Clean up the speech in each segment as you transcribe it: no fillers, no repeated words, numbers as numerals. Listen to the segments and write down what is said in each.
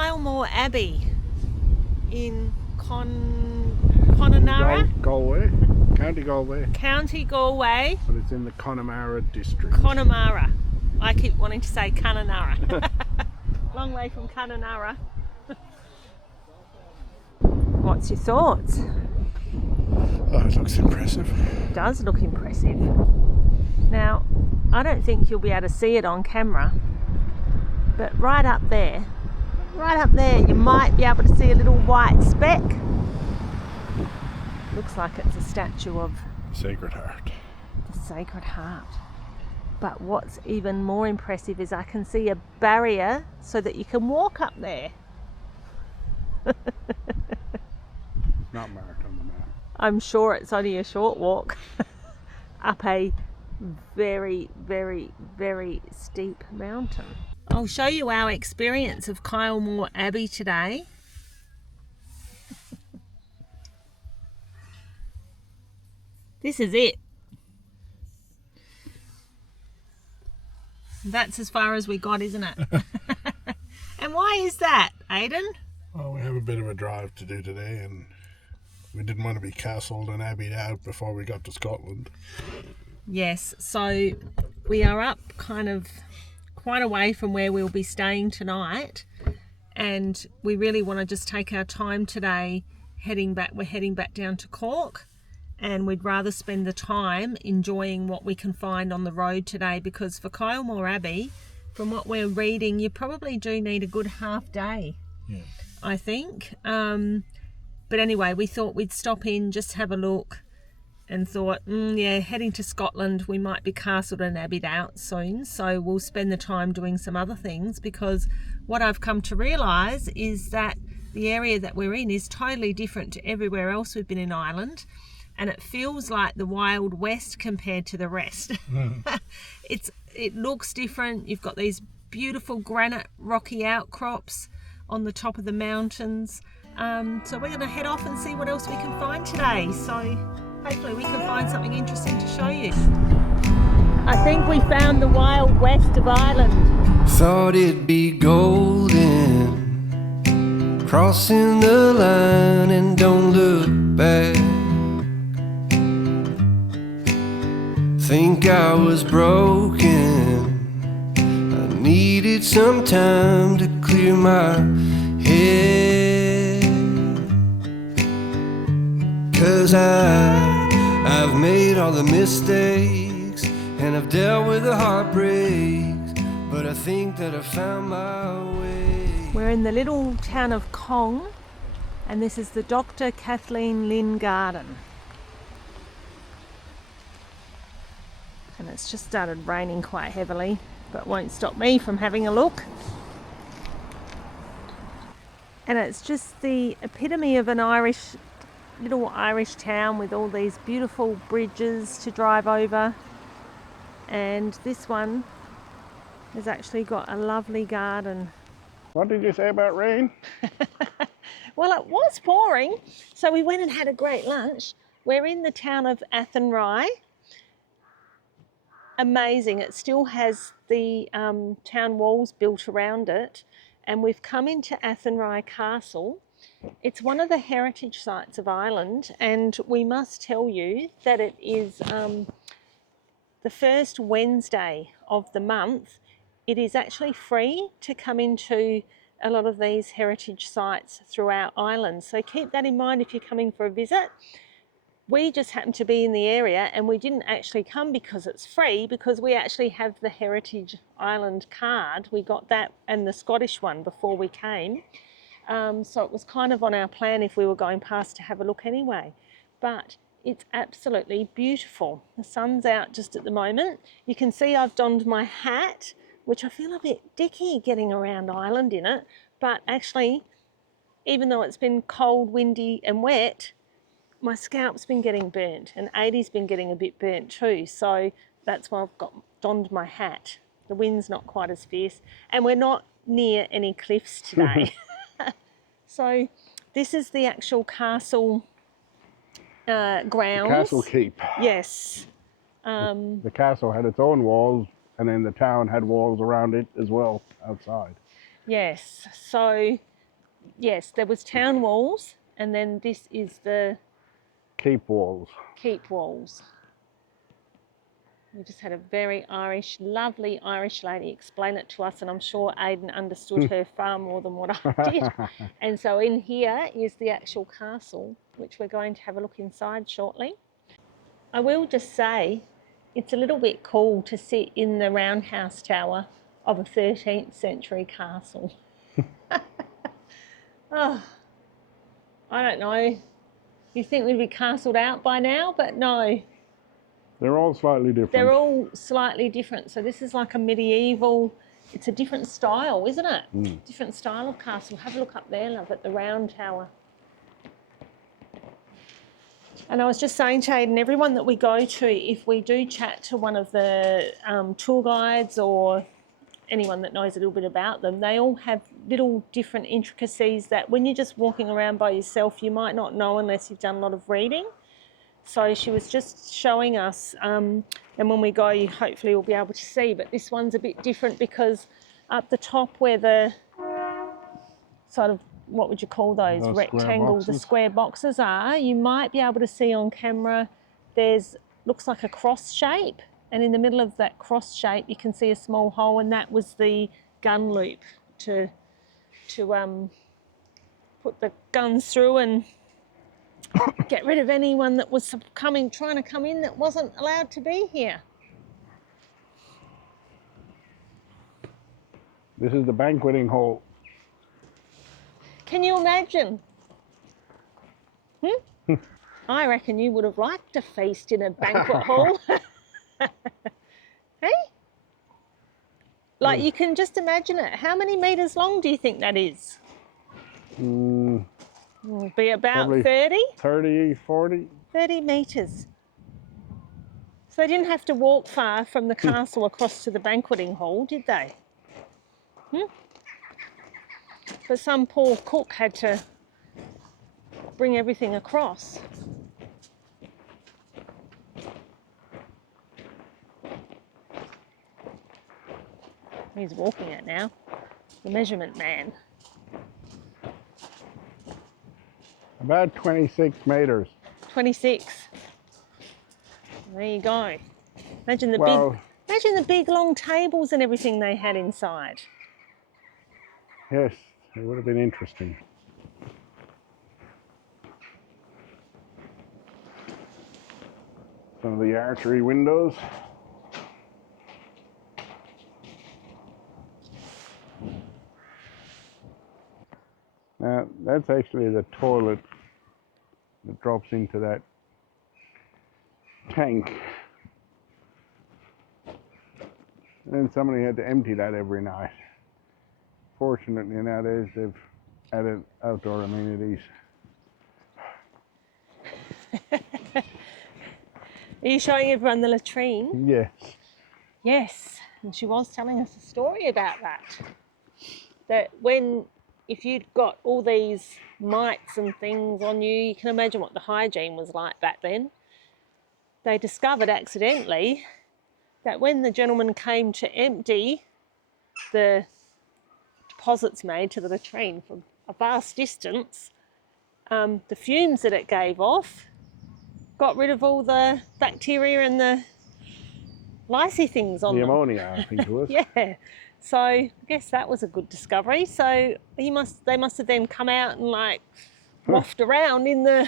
Kylemore Abbey in Connemara? Galway, County Galway. County Galway. But it's in the Connemara district. Connemara. I keep wanting to say Connemara. Long way from Connemara. What's your thoughts? Oh, it looks impressive. It does look impressive. Now, I don't think you'll be able to see it on camera, but right up there, you might be able to see a little white speck. Looks like it's a statue of Sacred Heart. the Sacred Heart. But what's even more impressive is I can see a barrier so that you can walk up there. Not marked on the map. I'm sure it's only a short walk up a very, very, very steep mountain. I'll show you our experience of Kylemore Abbey today. This is it. That's as far as we got, isn't it? And why is that, Aidan? Well, we have a bit of a drive to do today, and we didn't want to be castled and abbeyed out before we got to Scotland. Yes, so we are up kind of quite away from where we'll be staying tonight, and we really want to just take our time today heading back. We're heading back down to Cork, and we'd rather spend the time enjoying what we can find on the road today, because for Kylemore Abbey, from what we're reading, you probably do need a good half day. Yeah. I think. But anyway, we thought we'd stop in, just have a look, and thought, yeah, heading to Scotland, we might be castled and abbeyed out soon, so we'll spend the time doing some other things, because what I've come to realise is that the area that we're in is totally different to everywhere else we've been in Ireland, and it feels like the Wild West compared to the rest. It looks different. You've got these beautiful granite rocky outcrops on the top of the mountains. So we're going to head off and see what else we can find today. So hopefully we can find something interesting to show you. I think we found the Wild West of Ireland. Thought it'd be golden, crossing the line and don't look back. Think I was broken, I needed some time to clear my head. 'Cause I've made all the mistakes and I've dealt with the heartbreaks, but I think that I found my way. We're in the little town of Cong, and this is the Dr. Kathleen Lynn Garden. And it's just started raining quite heavily, but won't stop me from having a look. And it's just the epitome of an little Irish town with all these beautiful bridges to drive over. And this one has actually got a lovely garden. What did you say about rain? Well, it was pouring, so we went and had a great lunch. We're in the town of Athenry. Amazing, it still has the town walls built around it, and we've come into Athenry Castle. It's one of the heritage sites of Ireland, and we must tell you that it is the first Wednesday of the month. It is actually free to come into a lot of these heritage sites throughout Ireland, so keep that in mind if you're coming for a visit. We just happened to be in the area, and we didn't actually come because it's free, because we actually have the Heritage Island card. We got that and the Scottish one before we came. So it was kind of on our plan if we were going past to have a look anyway. But it's absolutely beautiful. The sun's out just at the moment. You can see I've donned my hat, which I feel a bit dicky getting around Ireland in it. But actually, even though it's been cold, windy and wet, my scalp's been getting burnt, and Aidan's been getting a bit burnt too, so that's why I've donned my hat. The wind's not quite as fierce, and we're not near any cliffs today. So this is the actual castle grounds. The castle keep. Yes. The castle had its own walls, and then the town had walls around it as well, outside. Yes, so yes, there was town walls, and then this is the Keep walls. keep walls. We just had a very Irish, lovely Irish lady explain it to us, and I'm sure Aidan understood her far more than what I did. And so in here is the actual castle, which we're going to have a look inside shortly. I will just say, it's a little bit cool to sit in the roundhouse tower of a 13th century castle. Oh, I don't know. You think we'd be castled out by now, but no. They're all slightly different. They're all slightly different. So this is like a medieval, it's a different style, isn't it? Different style of castle. Have a look up there, love, at the round tower. And I was just saying to Aidan, everyone that we go to, if we do chat to one of the tour guides or anyone that knows a little bit about them, they all have little different intricacies that when you're just walking around by yourself, you might not know unless you've done a lot of reading. So she was just showing us, and when we go, you hopefully will be able to see, but this one's a bit different because up the top where the sort of, what would you call those rectangles, the square boxes are, you might be able to see on camera, there's, looks like a cross shape, and in the middle of that cross shape you can see a small hole, and that was the gun loop to put the guns through and get rid of anyone that was trying to come in that wasn't allowed to be here. This is the banqueting hall. Can you imagine? I reckon you would have liked a feast in a banquet hall. Hey? Like, you can just imagine it. How many metres long do you think that is? Be about 30? 30, 40. 30 metres. So they didn't have to walk far from the castle across to the banqueting hall, did they? But some poor cook had to bring everything across. He's walking it now, the measurement man. About 26 metres. 26. There you go. Imagine the big long tables and everything they had inside. Yes, it would have been interesting. Some of the archery windows. Now, that's actually the toilet that drops into that tank. And then somebody had to empty that every night. Fortunately, nowadays they've added outdoor amenities. Are you showing everyone the latrine? Yes. Yes, and she was telling us a story about that. That if you'd got all these mites and things on you, you can imagine what the hygiene was like back then. They discovered accidentally that when the gentleman came to empty the deposits made to the latrine from a vast distance, the fumes that it gave off got rid of all the bacteria and the licey things on the them. ammonia, I think it was. Yeah. So I guess that was a good discovery. So they must have then come out and like waft around in the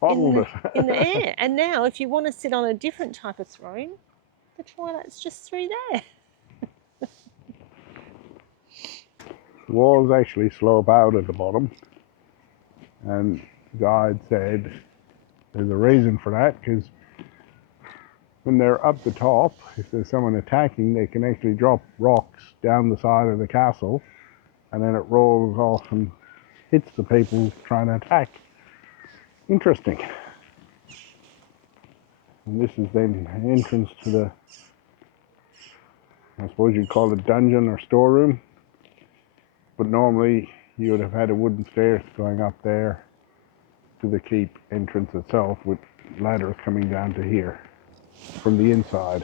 air. And now if you want to sit on a different type of throne, the toilet's just through there. The walls actually slope out at the bottom, and the guide said there's a reason for that, because when they're up the top, if there's someone attacking, they can actually drop rocks down the side of the castle, and then it rolls off and hits the people trying to attack. Interesting. And this is then an entrance to the, I suppose you'd call it dungeon or storeroom, but normally you would have had a wooden stairs going up there to the keep entrance itself, with ladders coming down to here from the inside.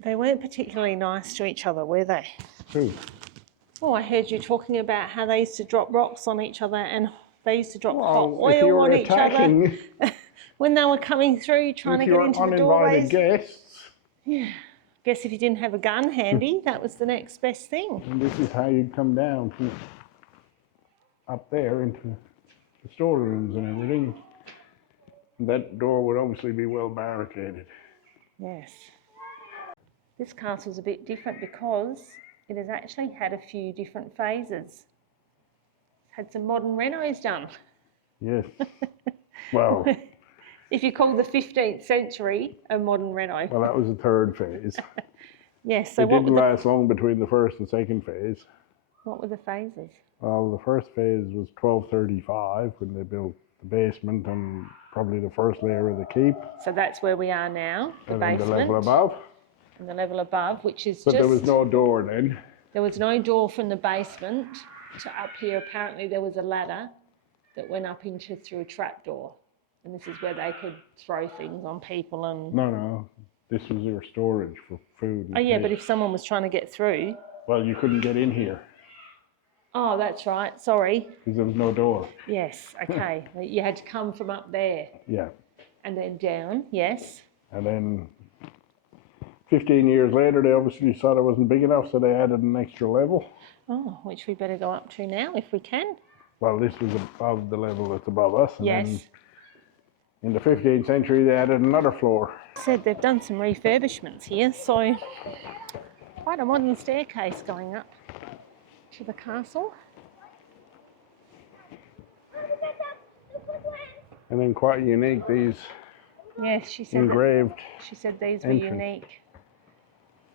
They weren't particularly nice to each other, were they? Who? Oh, I heard you talking about how they used to drop rocks on each other and they used to drop hot Well, if you oil were on each other attacking, when they were coming through, trying to if you get were into the uninvited doorways. guests, Guess if you didn't have a gun handy, that was the next best thing. and this is how you'd come down from up there into the storerooms and everything. And that door would obviously be well barricaded. Yes. This castle's a bit different because it has actually had a few different phases. It's had some modern renos done. Yes. Well, If you call the 15th century a modern reno. well, that was the third phase. Yes, so It didn't last long between the first and second phase. what were the phases? Well, the first phase was 1235 when they built the basement and probably the first layer of the keep. So that's where we are now, the And then basement. the level above. And the level above, which is But just... there was no door then. There was no door from the basement to up here. Apparently there was a ladder that went up into through a trapdoor. And this is where they could throw things on people and... No. This was their storage for food. Oh yeah, but if someone was trying to get through... Well, you couldn't get in here Oh, that's right, sorry. because there was no door. Yes, okay. You had to come from up there Yeah. and then down, yes. And then 15 years later, they obviously thought it wasn't big enough, so they added an extra level. Oh, which we better go up to now if we can. Well, this was above the level that's above us. And Yes. then in the 15th century, they added another floor. Said they've done some refurbishments here, so quite a modern staircase going up to the castle. And then quite unique, these Yes, she said engraved. she said these were entrance. unique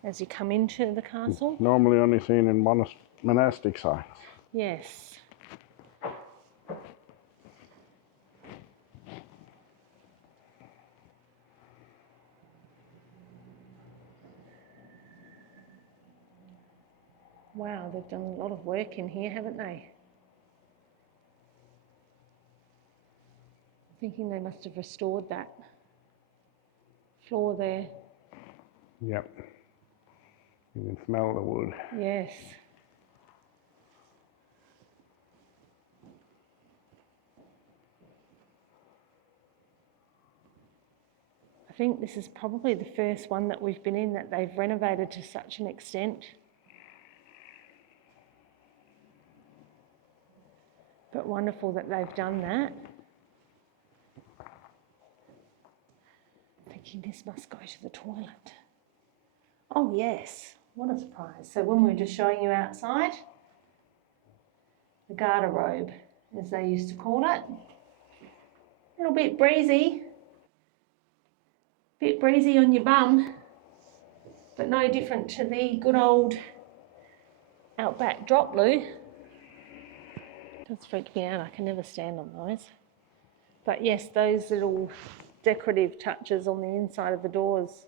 as you come into the castle. Normally only seen in monastic sites. Yes. Wow, they've done a lot of work in here, haven't they? Thinking they must have restored that floor there. Yep. You can smell the wood. Yes. I think this is probably the first one that we've been in that they've renovated to such an extent. But wonderful that they've done that. Thinking this must go to the toilet. Oh yes, what a surprise. So when we were just showing you outside, the garderobe, as they used to call it. A little bit breezy on your bum, but no different to the good old outback drop loo. Does freak me out, I can never stand on those. But yes, those little decorative touches on the inside of the doors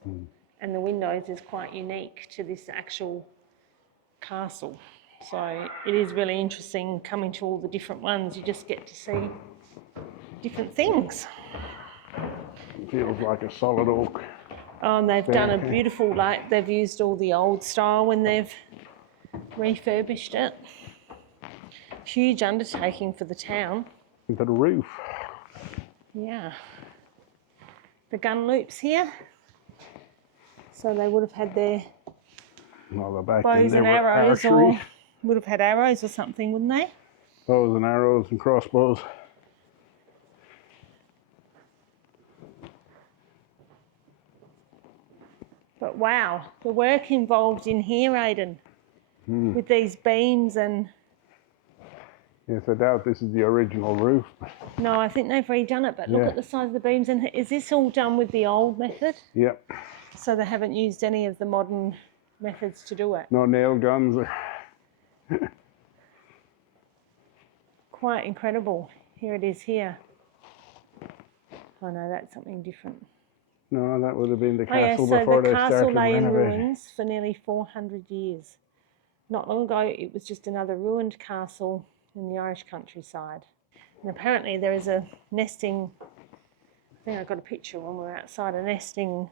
and the windows is quite unique to this actual castle. So it is really interesting coming to all the different ones. You just get to see different things. It feels like a solid oak. Oh, and they've done a beautiful, like they've used all the old style when they've refurbished it. Huge undertaking for the town. Into the roof. Yeah. The gun loops here. So they would have had their Well, back bows then and they were arrows, archery. or would have had arrows or something, wouldn't they? Bows and arrows and crossbows. But wow, the work involved in here, Aidan, with these beams and... Yes, I doubt this is the original roof. No, I think they've redone it, but look Yeah. at the size of the beams. And is this all done with the old method? Yep. So they haven't used any of the modern methods to do it? No nail guns. Quite incredible. Here it is here. Oh no, that's something different. No, that would have been the Oh yeah, castle so before the they castle started lay in renovating. ruins for nearly 400 years. Not long ago, it was just another ruined castle in the Irish countryside. And apparently there is a nesting, I think I got a picture when we were outside, a nesting,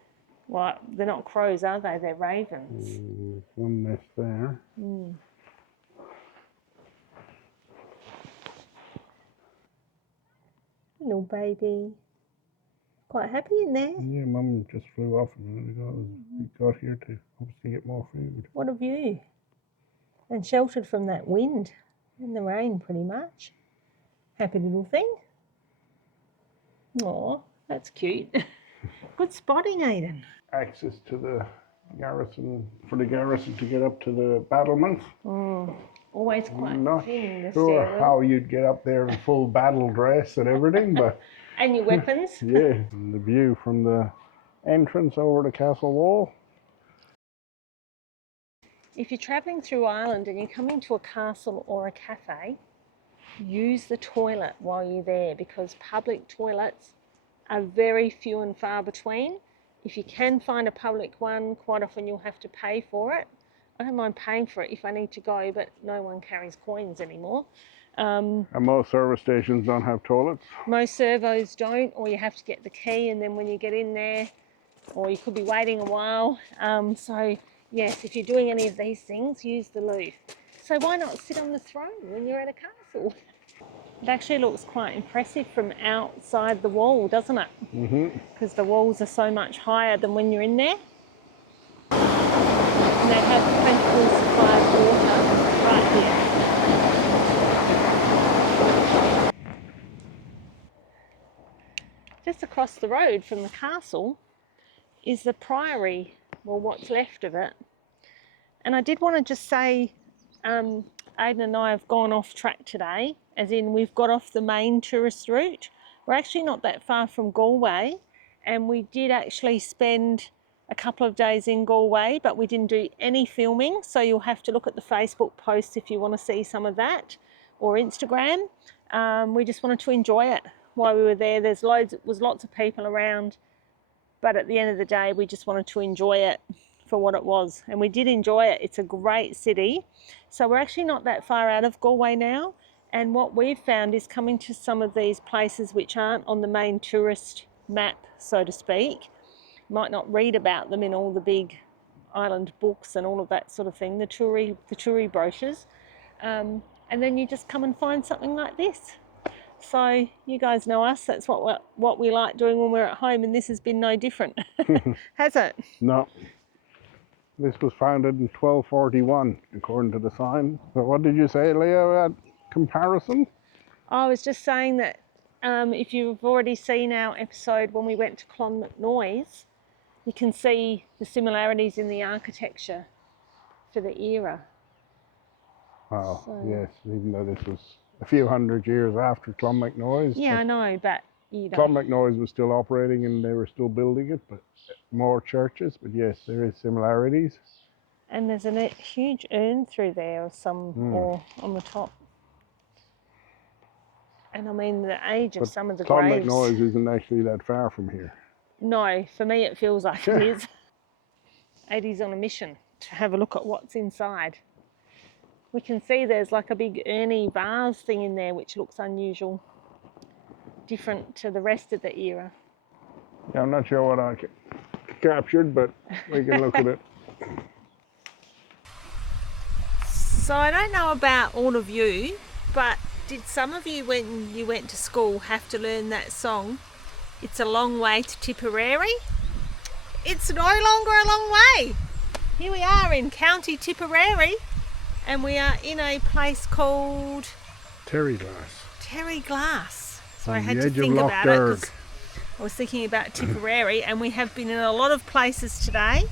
well, they're not crows, are they? They're ravens. One nest there. baby. Quite happy in there. Yeah, Mum just flew off a minute ago. We got here to obviously get more food. What a view. And sheltered from that wind and the rain pretty much. Happy little thing. Aw, that's cute. Good spotting, Aidan. Access to the garrison, for the garrison to get up to the battlements. Always quite Not thin, the sure stairwell. how you'd get up there in full battle dress and everything, but And your weapons. yeah. And the view from the entrance over the castle wall. If you're travelling through Ireland and you come into a castle or a cafe, use the toilet while you're there, because public toilets are very few and far between. If you can find a public one, quite often you'll have to pay for it. I don't mind paying for it if I need to go, but no one carries coins anymore. And most service stations don't have toilets. Most servos don't, or you have to get the key, and then when you get in there, or you could be waiting a while. So yes, if you're doing any of these things, use the loo. So why not sit on the throne when you're at a castle? It actually looks quite impressive from outside the wall, doesn't it? Because the walls are so much higher than when you're in there. And they have plentiful supply of water right here. Just across the road from the castle is the priory, well, what's left of it. And I did want to just say, Aidan and I have gone off track today, as in we've got off the main tourist route. We're actually not that far from Galway, and we did actually spend a couple of days in Galway, but we didn't do any filming, so you'll have to look at the Facebook posts if you want to see some of that, or Instagram. We just wanted to enjoy it while we were there. There was lots of people around, but at the end of the day we just wanted to enjoy it for what it was, and we did enjoy it. It's a great city. So we're actually not that far out of Galway now, and what we've found is coming to some of these places which aren't on the main tourist map, so to speak. You might not read about them in all the big island books and all of that sort of thing, the toury brochures, and then you just come and find something like this. So you guys know us, that's what we like doing when we're at home, and this has been no different. Has it? No. This was founded in 1241, according to the sign. So what did you say, Leah, about comparison? I was just saying that if you've already seen our episode when we went to Clonmacnoise, you can see the similarities in the architecture for the era. Oh, So- yes, even though this was a few hundred years after Clonmacnoise. Yeah, I know, but you know. Clonmacnoise was still operating and they were still building it, but more churches. But yes, there is similarities. And there's a huge urn through there of some ore on the top. And I mean, the age of some of the graves. Clonmacnoise isn't actually that far from here. No, for me it feels like it is. Aidan's on a mission to have a look at what's inside. We can see there's like a big urny vase thing in there which looks unusual, different to the rest of the era. Yeah, I'm not sure what I captured, but we can look at it. So I don't know about all of you, but did some of you when you went to school have to learn that song, It's a Long Way to Tipperary? It's no longer a long way. Here we are in County Tipperary, and we are in a place called Terry Glass. Terry Glass. So I On had the to edge of think Loch about it, Derg. 'cause I was thinking about Tipperary, and we have been in a lot of places today.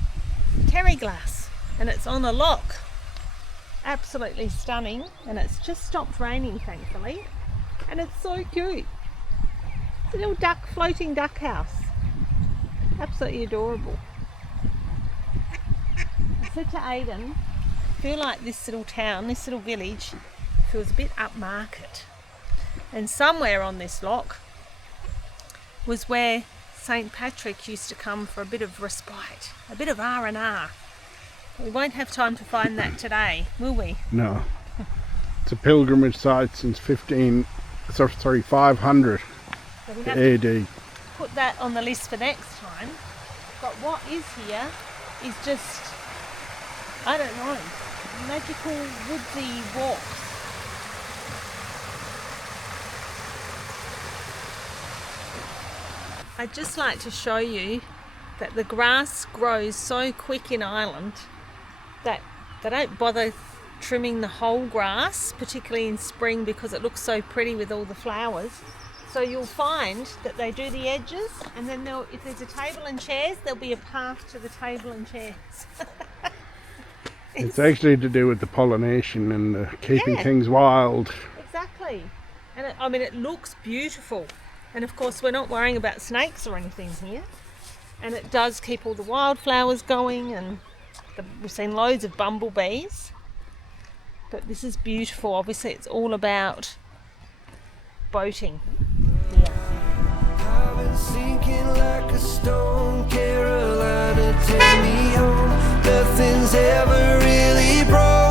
Terry Glass, and it's on a loch. Absolutely stunning, and it's just stopped raining, thankfully, and it's so cute. It's a little floating duck house. Absolutely adorable. I said to Aidan, I feel like this little town, this little village, feels a bit upmarket. And somewhere on this loch was where St. Patrick used to come for a bit of respite, a bit of R&R. We won't have time to find that today, will we? No. It's a pilgrimage site since 500 So we have to AD. put that on the list for next time. But what is here is just, I don't know, magical woodsy walks. I'd just like to show you that the grass grows so quick in Ireland that they don't bother trimming the whole grass, particularly in spring, because it looks so pretty with all the flowers. So you'll find that they do the edges, and then if there's a table and chairs, there'll be a path to the table and chairs. It's actually to do with the pollination and keeping things wild. Exactly. And it looks beautiful. And of course, we're not worrying about snakes or anything here. And it does keep all the wildflowers going, and we've seen loads of bumblebees. But this is beautiful. Obviously, it's all about boating. I've been sinking like a stone, Carolina, take me home. Nothing's ever really broke.